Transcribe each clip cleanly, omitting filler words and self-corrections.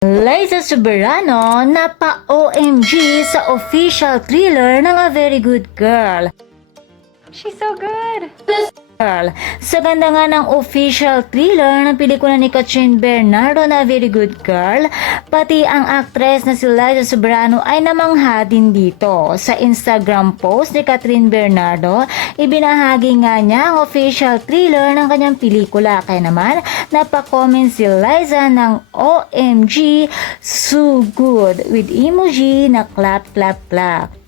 Liza Soberano na pa-OMG sa official thriller ng A Very Good Girl. She's so good! Sa ganda nga ng official thriller ng pelikula ni Kathryn Bernardo na Very Good Girl, pati ang actress na si Liza Soberano ay namangha din dito. Sa Instagram post ni Kathryn Bernardo, ibinahagi nga niya ang official thriller ng kanyang pelikula. Kaya naman, napaka-comment si Liza ng OMG, so good, with emoji na clap clap clap.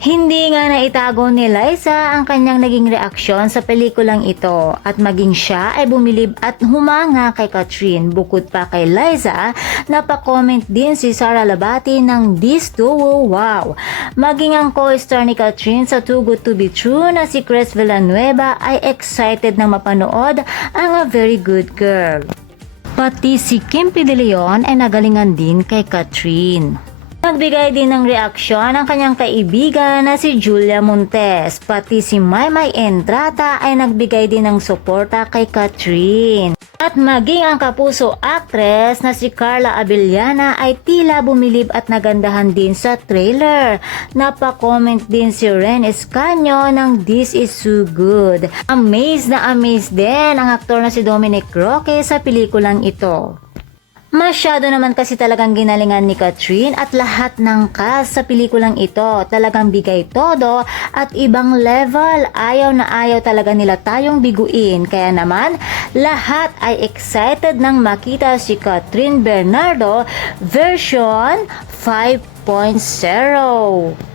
Hindi nga naitago ni Liza ang kanyang naging reaksyon sa pelikulang ito at maging siya ay bumilib at humanga kay Kathryn. Bukod pa kay Liza, napakomment din si Sara Labati ng This Duo Wow. Maging ang co-star ni Kathryn sa Too Good To Be True na si Chris Villanueva ay excited na mapanood ang A Very Good Girl. Pati si Kim P. De Leon ay nagalingan din kay Kathryn. Nagbigay din ng reaksyon ang kanyang kaibigan na si Julia Montes. Pati si Maymay Entrata ay nagbigay din ng suporta kay Kathryn. At maging ang kapuso actress na si Carla Abellana ay tila bumilib at nagandahan din sa trailer. Napakomment din si Ren Escanio ng This Is So Good. Amazed na amazed din ang aktor na si Dominic Roque sa pelikulang ito. Masyado naman kasi talagang ginalingan ni Kathryn at lahat ng cast sa pelikulang ito. Talagang bigay todo at ibang level. Ayaw na ayaw talaga nila tayong biguin. Kaya naman, lahat ay excited nang makita si Kathryn Bernardo version 5.0.